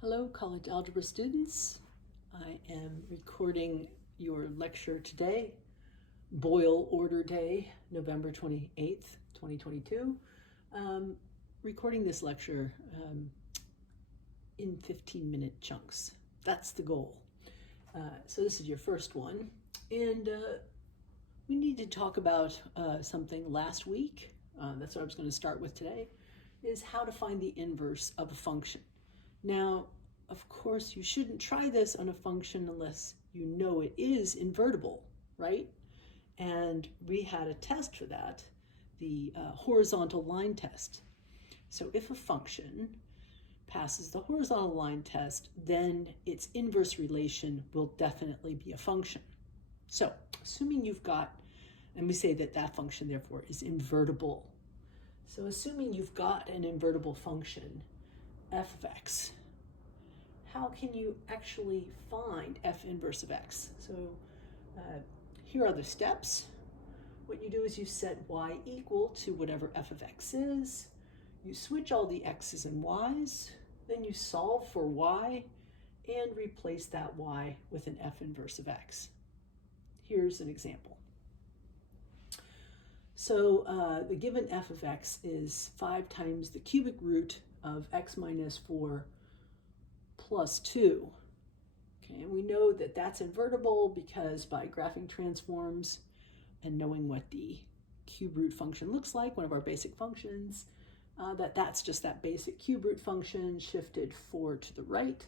Hello, college algebra students. I am recording your lecture today, Boyle Order Day, November 28th, 2022. Recording this lecture in 15-minute chunks. That's the goal. So this is your first one. And we need to talk about something last week. That's what I was going to start with today, is how to find the inverse of a function. Now, of course, you shouldn't try this on a function unless you know it is invertible, right? And we had a test for that, the horizontal line test. So if a function passes the horizontal line test, then its inverse relation will definitely be a function. So assuming you've got, and we say that that function therefore is invertible. So assuming you've got an invertible function, f of x, how can you actually find f inverse of x? So here are the steps. What you do is you set y equal to whatever f of x is. You switch all the x's and y's. Then you solve for y and replace that y with an f inverse of x. Here's an example. So the given f of x is 5 times the cubic root of x minus 4 plus 2. Okay, and we know that that's invertible because by graphing transforms and knowing what the cube root function looks like, one of our basic functions, that's just that basic cube root function shifted 4 to the right,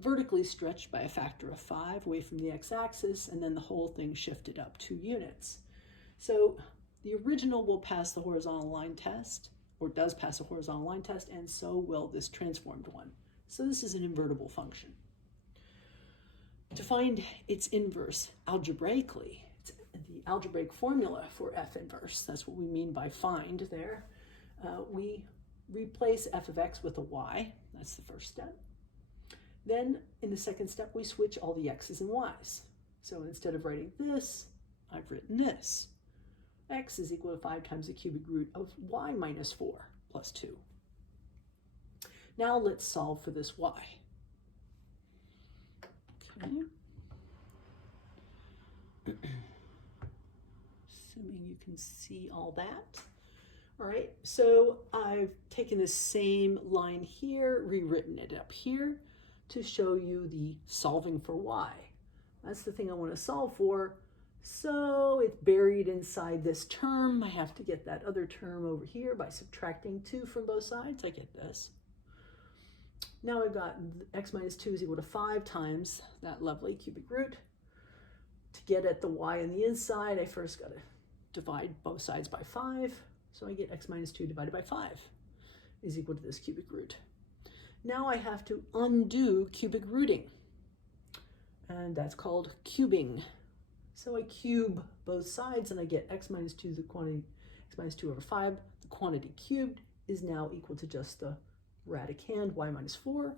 vertically stretched by a factor of 5 away from the x-axis, and then the whole thing shifted up 2 units. So the original will pass the horizontal line test, or does pass the horizontal line test, and so will this transformed one. So this is an invertible function. To find its inverse algebraically, it's the algebraic formula for f inverse, that's what we mean by find there. We replace f of x with a y, that's the first step. Then in the second step, we switch all the x's and y's. So instead of writing this, I've written this. X is equal to 5 times the cubic root of y minus 4 plus 2. Now let's solve for this y. Okay. Assuming you can see all that. All right, so I've taken the same line here, rewritten it up here to show you the solving for y. That's the thing I want to solve for. So it's buried inside this term. I have to get that other term over here by subtracting 2 from both sides. I get this. Now I've got x minus 2 is equal to 5 times that lovely cubic root. To get at the y on the inside, I first got to divide both sides by 5. So I get x minus 2 divided by 5 is equal to this cubic root. Now I have to undo cubic rooting, and that's called cubing. So I cube both sides and I get x minus 2, the quantity, x minus 2 over 5, the quantity cubed is now equal to just the radicand y minus 4.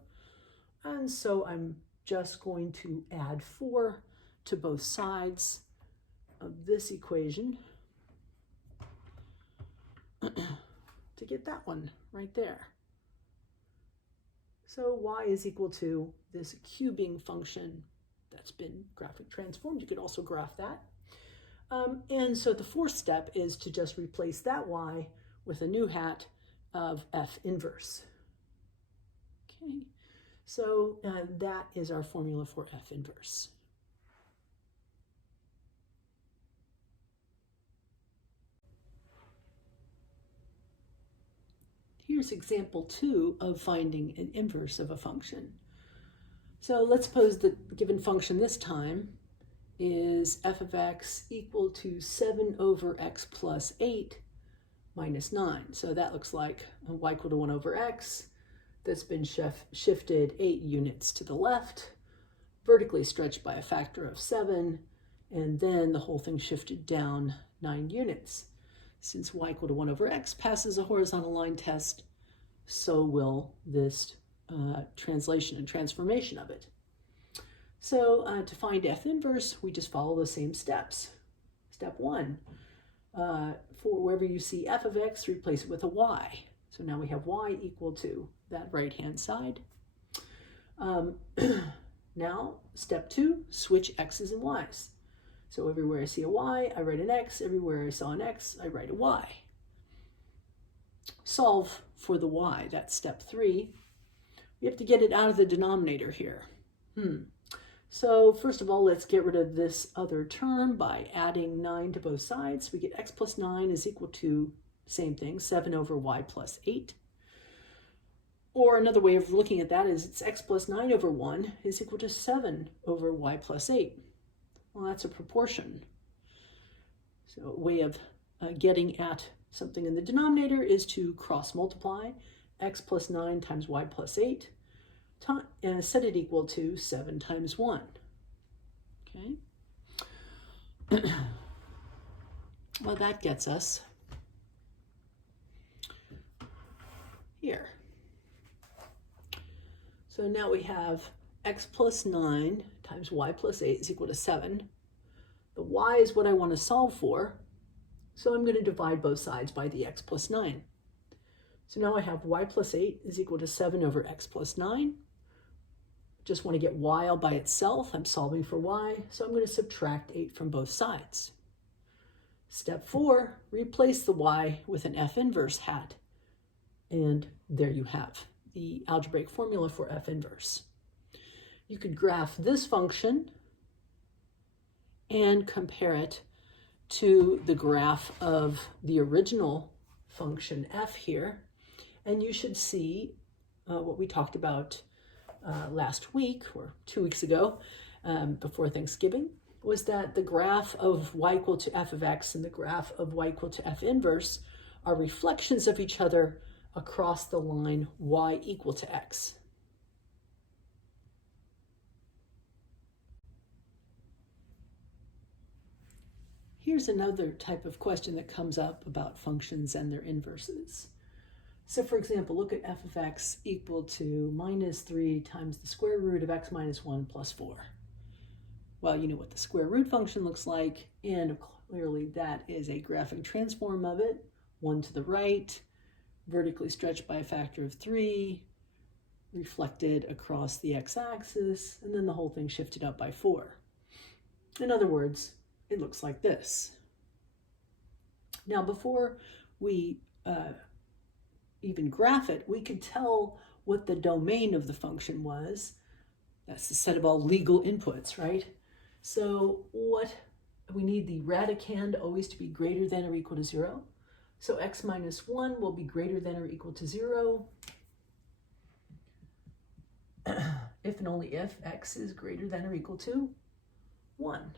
And so I'm just going to add 4 to both sides of this equation to get that one right there. So y is equal to this cubing function that's been graphically transformed. You could also graph that. And so the fourth step is to just replace that y with a new hat of f inverse. Okay, so that is our formula for f inverse. Here's example 2 of finding an inverse of a function. So let's suppose the given function this time is f of x equal to 7 over x plus 8 minus 9. So that looks like y equal to 1 over x. That's been shifted 8 units to the left, vertically stretched by a factor of 7, and then the whole thing shifted down 9 units. Since y equal to 1 over x passes a horizontal line test, so will this translation and transformation of it. So to find f inverse, we just follow the same steps. Step 1, for wherever you see f of x, replace it with a y. So now we have y equal to that right-hand side. Now, step 2, switch x's and y's. So everywhere I see a y, I write an x. Everywhere I saw an x, I write a y. Solve for the y, that's step 3. We have to get it out of the denominator here. So first of all, let's get rid of this other term by adding 9 to both sides. We get x plus 9 is equal to, same thing, 7 over y plus 8. Or another way of looking at that is it's x plus 9 over 1 is equal to 7 over y plus 8. Well, that's a proportion. So a way of getting at something in the denominator is to cross multiply x plus 9 times y plus 8 and set it equal to 7 times 1. Okay. Well, that gets us here. So now we have x plus 9 times y plus 8 is equal to 7. The y is what I want to solve for, so I'm going to divide both sides by the x plus 9. So now I have y plus 8 is equal to 7 over x plus 9. Just want to get y all by itself. I'm solving for y, so I'm going to subtract 8 from both sides. Step 4, replace the y with an f inverse hat. And there you have the algebraic formula for f inverse. You could graph this function and compare it to the graph of the original function f here, and you should see what we talked about last week or 2 weeks ago before Thanksgiving, was that the graph of y equal to f of x and the graph of y equal to f inverse are reflections of each other across the line y equal to x. Here's another type of question that comes up about functions and their inverses. So for example, look at f of x equal to minus 3 times the square root of x minus 1 plus 4. Well, you know what the square root function looks like, and clearly that is a graphing transform of it, 1 to the right, vertically stretched by a factor of 3, reflected across the x-axis, and then the whole thing shifted up by 4. In other words, it looks like this. Now, before we even graph it, we could tell what the domain of the function was. That's the set of all legal inputs, right? So we need the radicand always to be greater than or equal to 0. So x minus 1 will be greater than or equal to 0 if and only if x is greater than or equal to 1.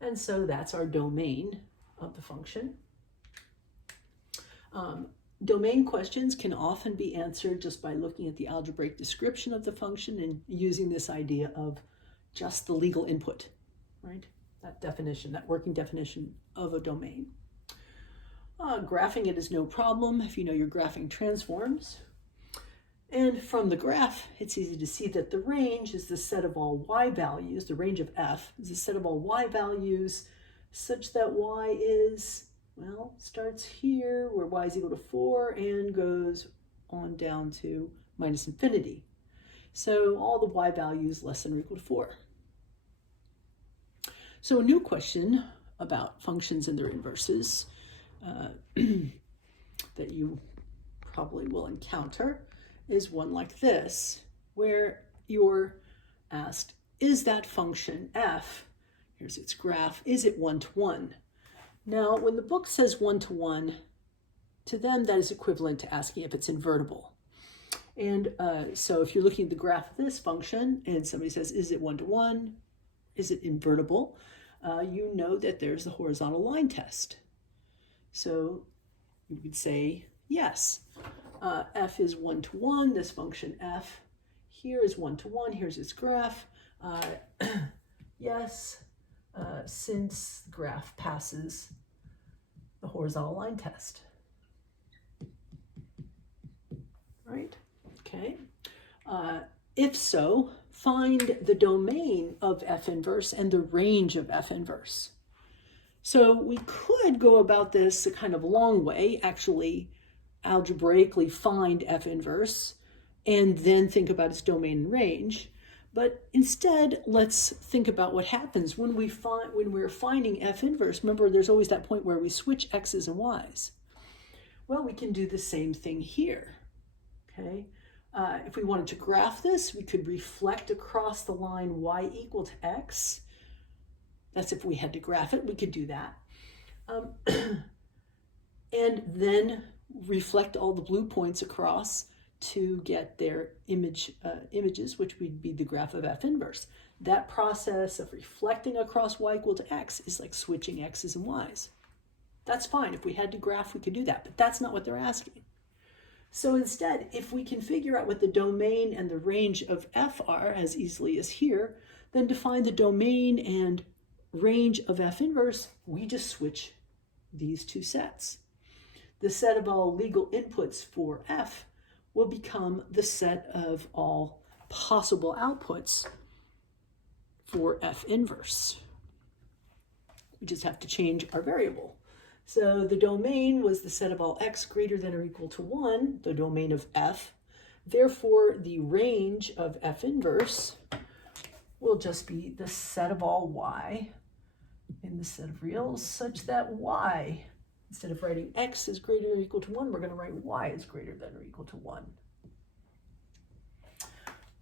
And so that's our domain of the function. Domain questions can often be answered just by looking at the algebraic description of the function and using this idea of just the legal input, right? That definition, that working definition of a domain. Graphing it is no problem if you know your graphing transforms. And from the graph, it's easy to see that the range is the set of all y values. The range of f is the set of all y values such that y is, well, starts here where y is equal to 4 and goes on down to minus infinity. So all the y values less than or equal to 4. So a new question about functions and their inverses that you probably will encounter is one like this, where you're asked, is that function f, here's its graph, is it 1-to-1? Now, when the book says 1-to-1, to them that is equivalent to asking if it's invertible. And so if you're looking at the graph of this function and somebody says, is it 1-to-1? Is it invertible? You know that there's the horizontal line test. So you would say, yes, f is 1-to-1, this function f here is 1-to-1, here's its graph. Yes, since the graph passes the horizontal line test. Right? Okay. If so, find the domain of f inverse and the range of f inverse. So we could go about this a kind of long way, actually algebraically find f inverse and then think about its domain and range. But instead, let's think about what happens when we're finding f inverse. Remember, there's always that point where we switch x's and y's. Well, we can do the same thing here, okay? If we wanted to graph this, we could reflect across the line y equal to x. That's if we had to graph it, we could do that. And then reflect all the blue points across to get their images, which would be the graph of f inverse. That process of reflecting across y equal to x is like switching x's and y's. That's fine. If we had to graph, we could do that, but that's not what they're asking. So instead, if we can figure out what the domain and the range of f are as easily as here, then to find the domain and range of f inverse, we just switch these two sets. The set of all legal inputs for f will become the set of all possible outputs for f inverse. We just have to change our variable. So the domain was the set of all x greater than or equal to 1, the domain of f. Therefore, the range of f inverse will just be the set of all y in the set of reals such that y, instead of writing x is greater than or equal to 1, we're going to write y is greater than or equal to 1.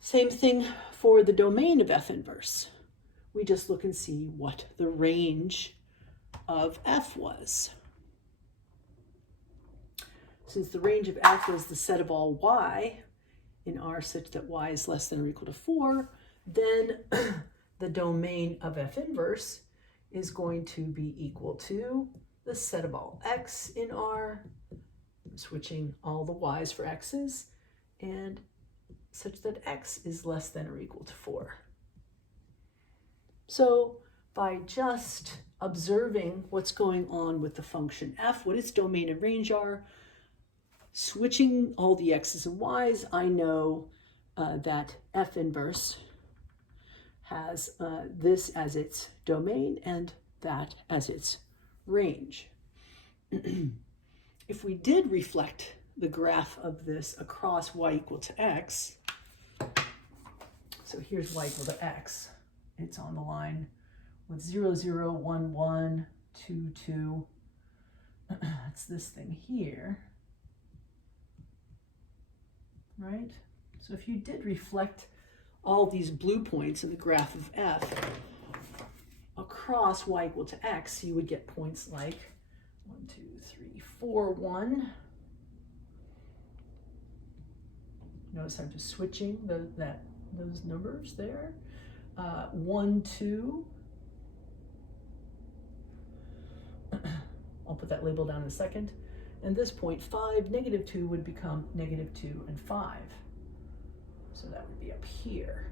Same thing for the domain of f inverse. We just look and see what the range of f was. Since the range of f was the set of all y in R such that y is less than or equal to 4, then the domain of f inverse is going to be equal to the set of all x in R, switching all the y's for x's, and such that x is less than or equal to 4. So by just observing what's going on with the function f, what its domain and range are, switching all the x's and y's, I know that f inverse has this as its domain and that as its range. If we did reflect the graph of this across y equal to x, so here's y equal to x. It's on the line with 0, 0, 1, 1, 2, 2. It's this thing here, right? So if you did reflect all these blue points in the graph of f across y equal to x, you would get points like 1, 2, 3, 4, 1. Notice I'm just switching those numbers there. 1, 2. I'll put that label down in a second. And this point 5, negative 2 would become negative 2 and 5. So that would be up here.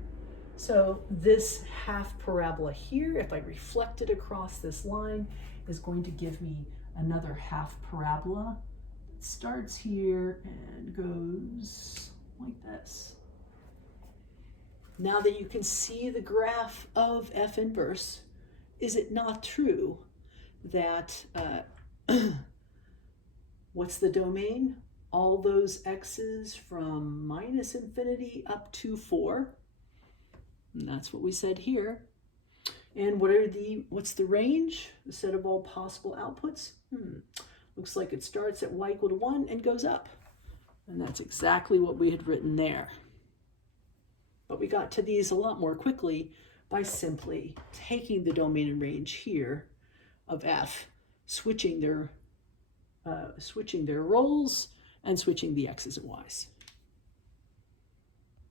So this half parabola here, if I reflect it across this line, is going to give me another half parabola. It starts here and goes like this. Now that you can see the graph of f inverse, is it not true that what's the domain? All those x's from minus infinity up to 4. And that's what we said here. And what's the range? The set of all possible outputs? Looks like it starts at y equal to 1 and goes up. And that's exactly what we had written there. But we got to these a lot more quickly by simply taking the domain and range here of f, switching their roles, and switching the x's and y's.